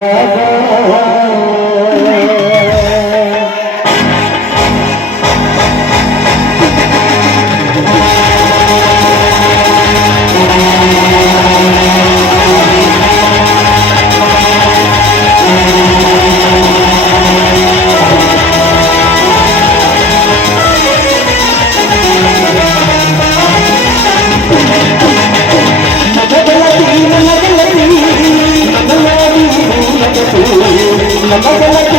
Oh, Oh,